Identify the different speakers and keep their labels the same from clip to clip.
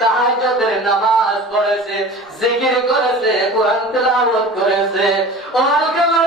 Speaker 1: তাহাজ্জুদের নামাজ পড়েছে জিকির করেছে কোরআন তেলাওয়াত করেছে। ও আলকামার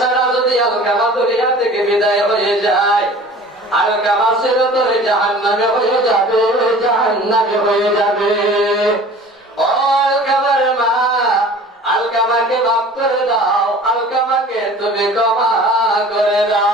Speaker 1: ছাড়া যদি আলকামা দুনিয়া থেকে বিদায় হয়ে যায় আলকামা ছিল তোরে জাহান নামে হয়ে যাবে। জাহান নামে হয়ে যাবে আলকামাকে মাফ করে দাও আলকামাকে তুমি ক্ষমা করে দাও।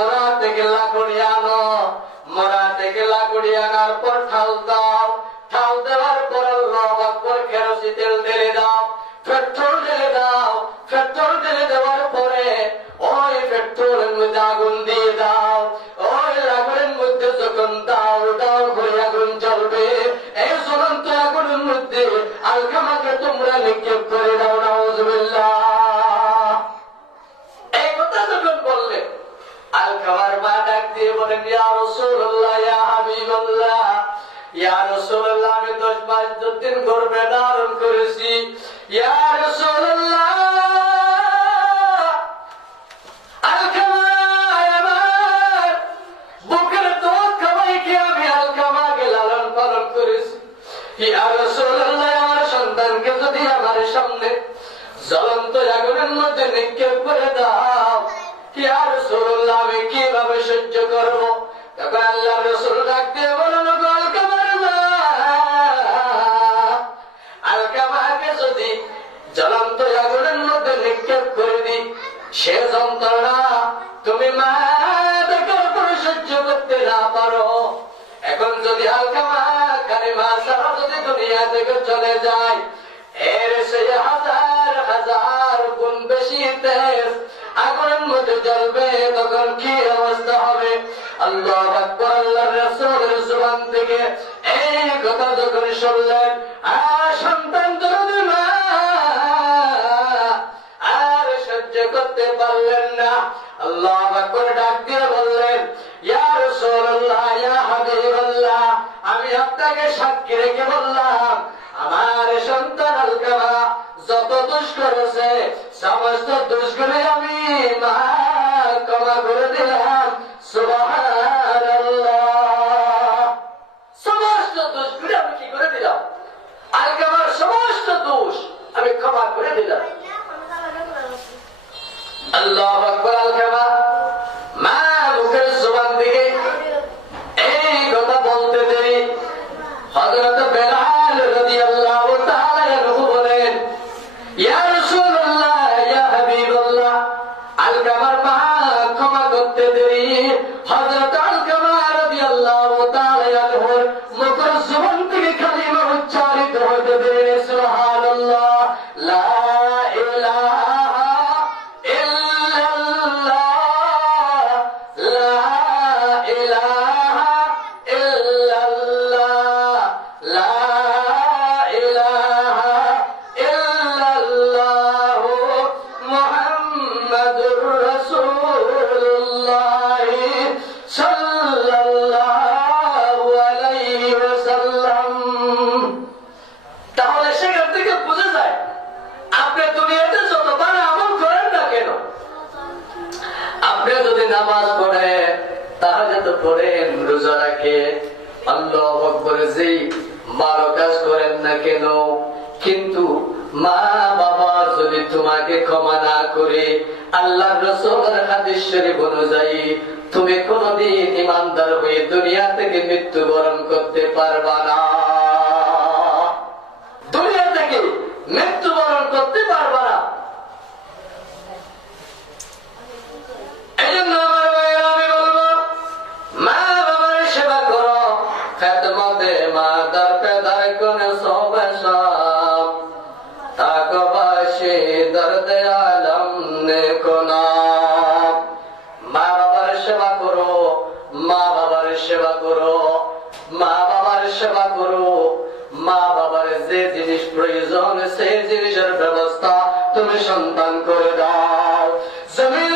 Speaker 1: মোরা থেকে লাকড়ি আনো মোরা থেকে লাকড়ি পর ঠাল দাও। আমার সন্তানকে যদি আমার সামনে জ্বলন্ত আগুনের মধ্যে নিক্ষেপ করে দাও ইয়া রাসূলুল্লাহ আমি কীভাবে সহ্য করব? তখন আল্লাহ রাসূল ডাক দিয়ে বলেন "ওগো আলকামার মা, আলকামাকে যদি জ্বলন্ত আগুনের মধ্যে নিক্ষেপ করে দিই সে যন্ত্রণা তুমি মা দেখার পরে সহ্য করতে না পারো। এখন যদি মা যদি দুনিয়া থেকে চলে যায়, এর সে হাজার হাজার গুণ বেশি তেজ আগুনের মধ্যে জ্বলবে, তখন কি অবস্থা হবে? আল্লাহ আল্লাহ রাসূলের থেকে এই কথা যখন শুনলেন আর সন্তান জননী মা, আর সহ্য করতে পারলেন না। আল্লাহ ডাক দিয়ে বললেন, ইয়া রাসূলুল্লাহ, ইয়া হাবিবাল্লাহ আপনাকে সাক্ষী রেখে বললাম, আমার সন্তান আলকামা যত দোষ করেছে সমস্ত দোষগুলি আমি। করে আমি কি করে দিলাম? সমস্ত দোষ আমি ক্ষমা করে দিলাম। আল্লাহ আকবর আলকামা না কেন কিন্তু মা বাবা যদি তোমাকে ক্ষমা না করে আল্লাহ রসুলের হাদিস শরীফ অনুযায়ী তুমি কোনদিন ইমানদার হয়ে দুনিয়া থেকে মৃত্যুবরণ করতে পারবা না। মৃত্যুবরণ করতে পারবা না। এই জন্য তুমি সন্তান করে দাও। জমিনের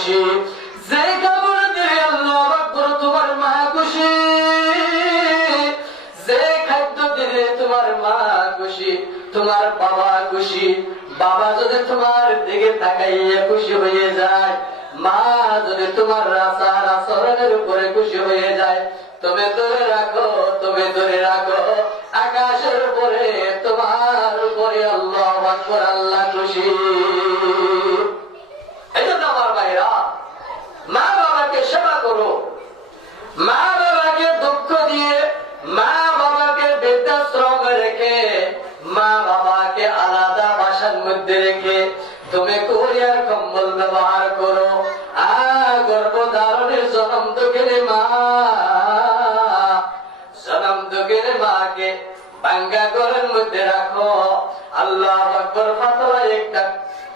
Speaker 1: খুশি। যে কাপড় দিয়ে আল্লাহ আকবার তোমার মা খুশি। যে খাদ্য দিলে তোমার মা খুশি, তোমার বাবা খুশি। বাবা যদি তোমার দিকে তাকাইয়া খুশি হয়ে যায়, মা যদি তোমার রাসার আচরণের উপরে খুশি হয়ে যায়, তবে ধরে রাখো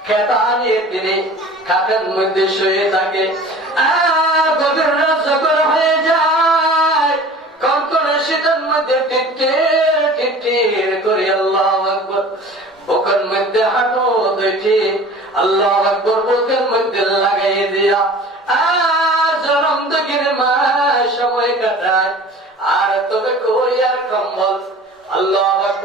Speaker 1: খেতা নিয়ে তিনি খাটের মধ্যে শুয়ে থাকে। গভীর মধ্যে টিটির টিটির করে আল্লাহ আকবর। বুকের মধ্যে আর সময় কাটায়। আর তবে কোরিয়ার কম্বল, আল্লাহ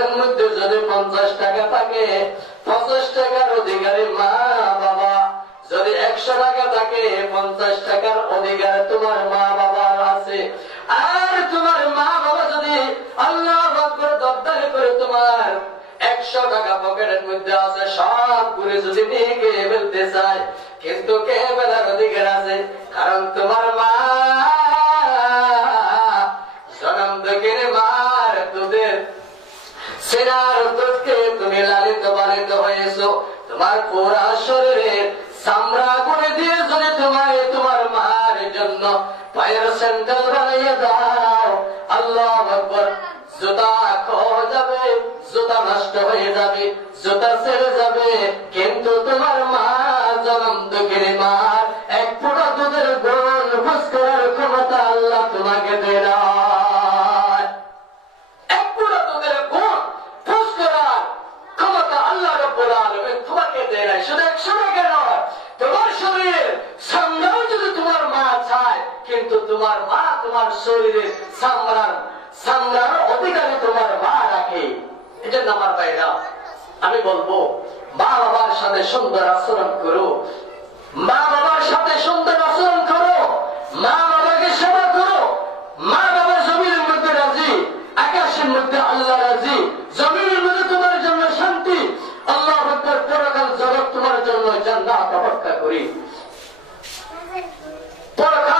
Speaker 1: পকেটের মধ্যে যদি পঞ্চাশ টাকা থাকে, পঞ্চাশ টাকার অধিকারী মা, বাবা। যদি একশো টাকা থাকে, পঞ্চাশ টাকার অধিকার তোমার মা, বাবার আছে। আর তোমার মা, বাবা যদি আল্লাহ করে দপ্তরে করে তোমার একশো টাকা পকেটের মধ্যে আছে, সব ঘুরে যদি নিয়ে গিয়ে ফেলতে চায়, কিন্তু কে বেলার অধিকার আছে, কারণ তোমার মা সেনার তুমি লালিত পালিত হয়েছো। তোমার পোড়া শরীরের করে দিয়ে যদি তোমায় তোমার মার জন্য পায়ের সেন্টার দাও, আল্লাহ জুতা যাবে, জুতা নষ্ট হয়ে যাবে, জুতা ছেড়ে যাবে, কিন্তু তোমার মা জনম দুঃখের মার। এক ফুটা দুধের গোড় কিন্তু তোমার মা তোমার শরীরে সামলার সামলার অধিকারী তোমার মা রাখে। জন্য আমার ভাইরা আমি বলব, মা বাবার সাথে সুন্দর আচরণ করো। মা বাবার সাথে সুন্দর আচরণ করো। মা বাবাকে সেবা করো। মা বাবা জমিনের মধ্যে রাজি, আকাশের মধ্যে আল্লাহ রাজি। জমিনের মধ্যে তোমার জন্য শান্তি। আল্লাহ পরকাল জগৎ তোমার জন্য জান্নাত অপেক্ষা করি। পরকাল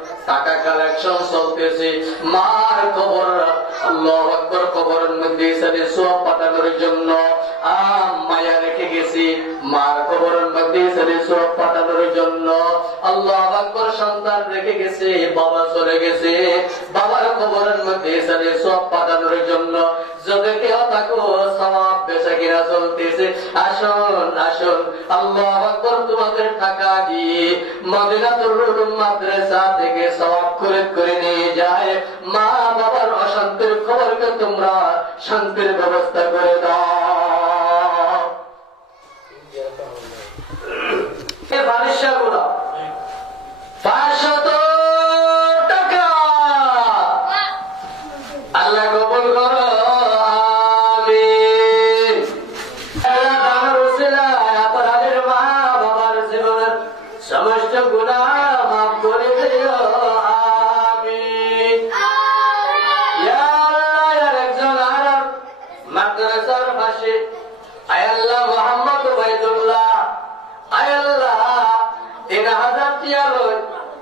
Speaker 1: টাকা কালেকশন চলতেছে। মার খবর আল্লাহ আকবর খবরের মধ্যে সব পাঠানোর জন্য মায়া রেখে গেছি। মার মধ্যে পাঠানোর জন্য। আল্লাহ আকবর সন্তান রেখে গেছে, বাবা চলে গেছে। বাবার মধ্যে পাঠানোর জন্য। যদি কেউ থাকো কিনা চলতেছে আল্লাহ আকবর তোমাদের টাকা দিয়ে মদিনাতুল উলুম মাদ্রাসা থেকে করে নিয়ে যায়। মা বাবার অশান্তির খবরকে তোমরা শান্তির ব্যবস্থা করে দাও। এ বালিশাগুলো পাঁচশত টাকা। আল্লাহ কবুল করো, আমিন। আল্লাহ দানের উসিলায় আপনাদের মা বাবার জীবনের সমস্ত গুনাহ মাফ করে দিও, আমিন। ইয়া আল্লাহ এর একজন আরব মাদ্রাসার পাশে। আয় মোহাম্মদ আল্লাহ তিন হাজার টিয়া লই।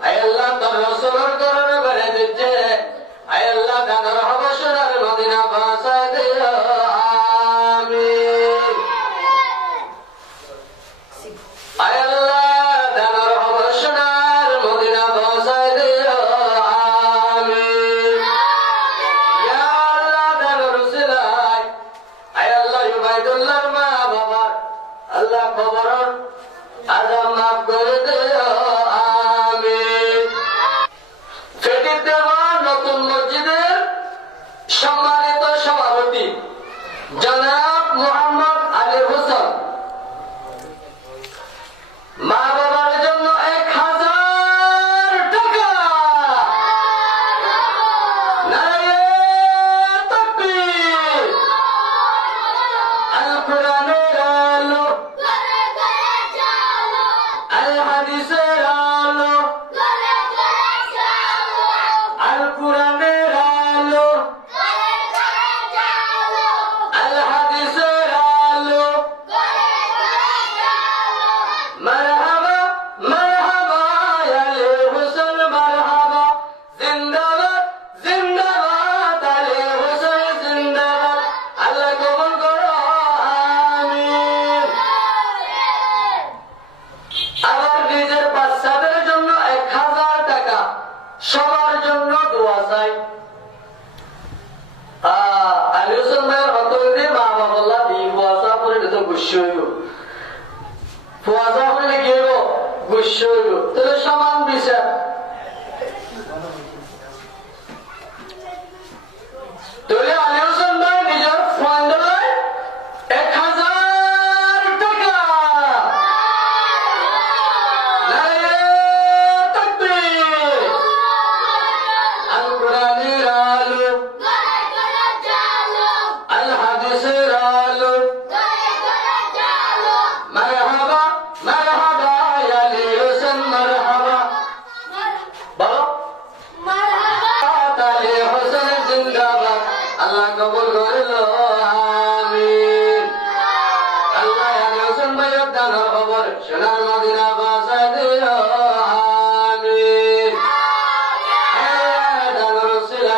Speaker 1: আয় আল্লাহ, তোর রসুলের করণে বেড়ে দিচ্ছে। আয়াল্লাহ আল্লাহ হবে সোনার মদিনা ভাষায় দেওয়া নতুন মসজিদের সম্মানিত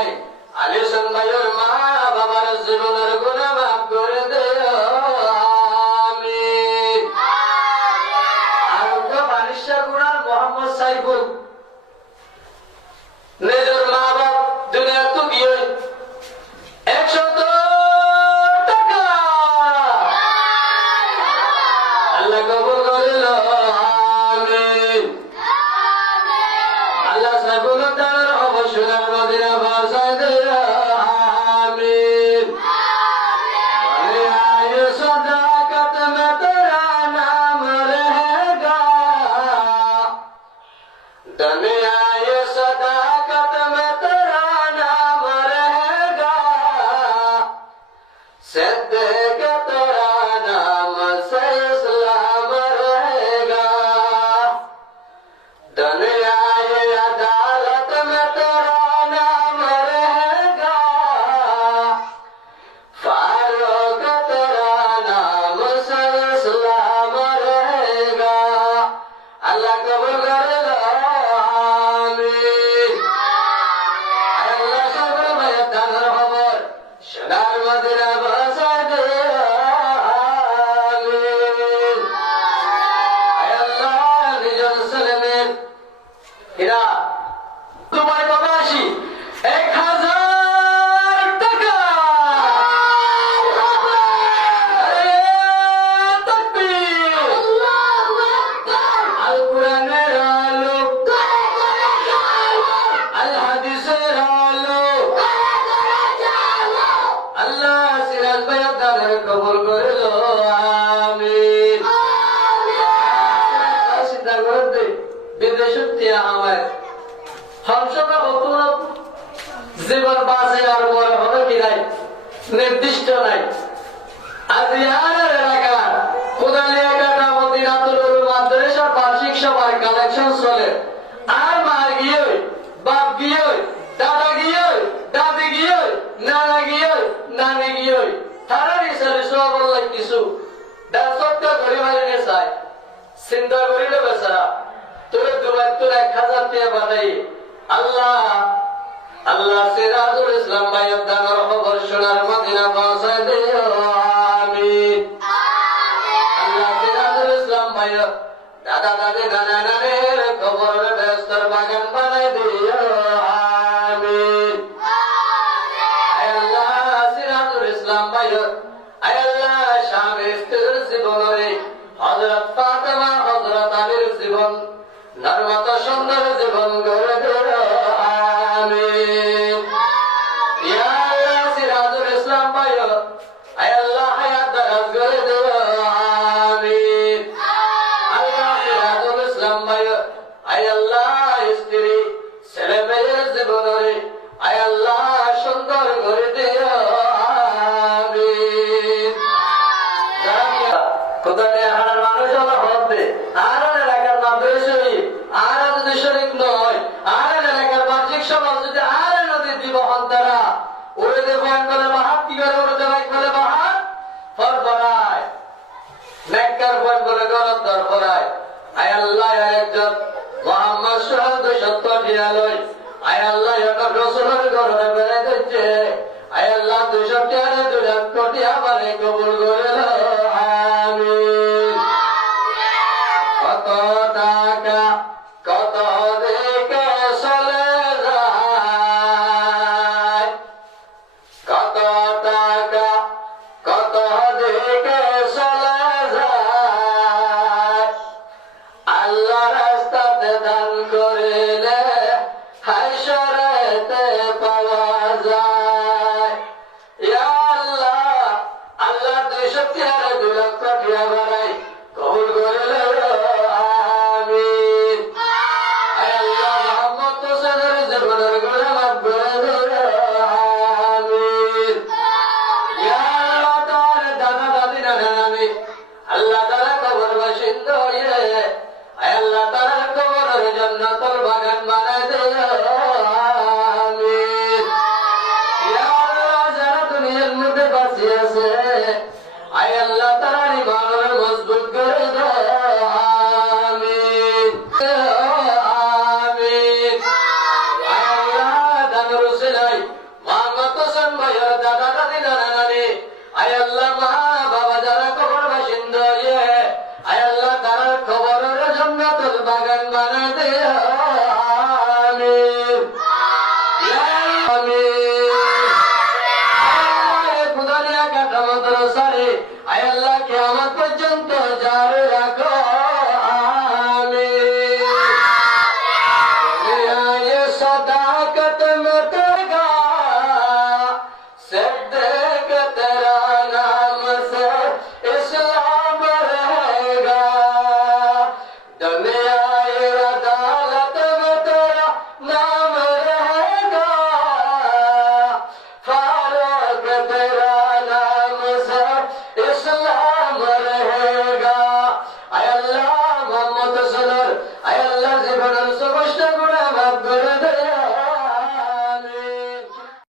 Speaker 1: নাই আলী সন্ধ্যার মা বাবার জীবনের গুণা Internet. জীবন বাঁচে আর মরে হবে কি নাই? নির্দিষ্ট নাই। আর রিহানের এলাকা কোদালিয়া কাটা মদিনাতুল মাদ্রাসার বার্ষিক সভার কালেকশন চলে। আর মার গিয়ে বাপ গিয়ে দাদা গিয়ে দাদি গিয়ে নানা গিয়ে নানি গিয়ে তারা রিসালে সব কিছু। দাসত্ব গরিবারে নিয়ে চায় চিন্তা করিলে বেচারা। তোর দুবার তোর এক হাজার টিয়া বানাই। আল্লাহ আল্লাহ সিরাজুল ইসলাম ভাই আপনার খবর শোনার মদিনা পৌঁছায় দেয় খোদা হারার মানুষ হল আর